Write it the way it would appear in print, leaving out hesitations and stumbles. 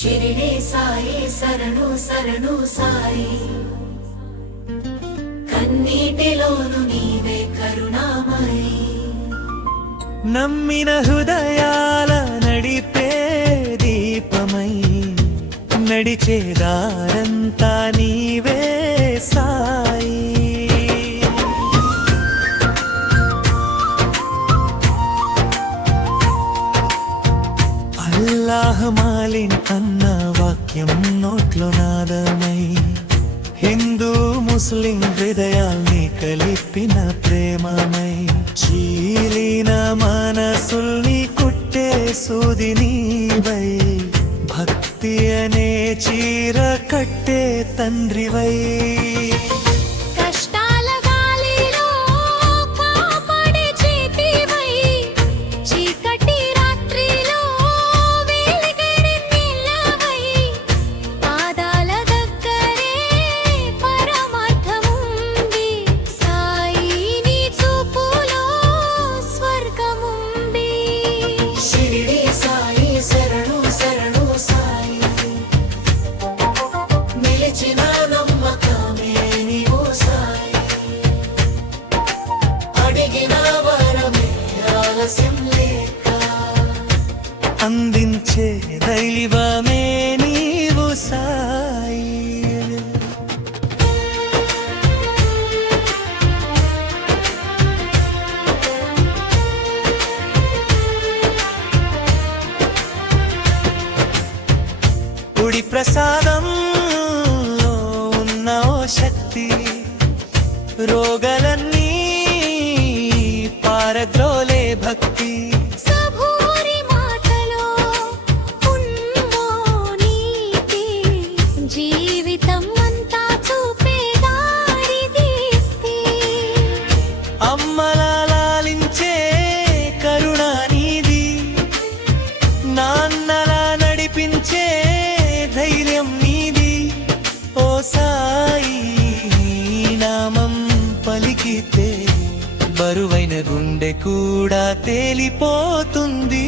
షిరిడి సాయి శరణు శరణు సాయి, కన్నీటిలోను నీవే కరుణామయి. నమ్మిన హృదయాల నడిపే దీపమై, నడిచే దారంతా నీవే సాయి. అల్లాహ్ మాలిన్ అన్న వాక్యం నోట్లో నాదమై, హిందూ ముస్లిం హృదయాల్ని కలిపిన ప్రేమమై, చీలిన మనసుల్ని కుట్టే సూది నీవై, భక్తి అనే చీర కట్టే తండ్రివై. అందించే దైవమే నీవు సాయి. ఉడి ప్రసాదంలో ఉన్న ఓ శక్తి, రోగలన్నీ పారద్రోలే భక్తి. అమ్మలాలించే కరుణ నీది, నాన్నలా నడిపించే ధైర్యం నీది. ఓ సాయి నామం పలికితే బరువైన గుండె కూడా తేలిపోతుంది.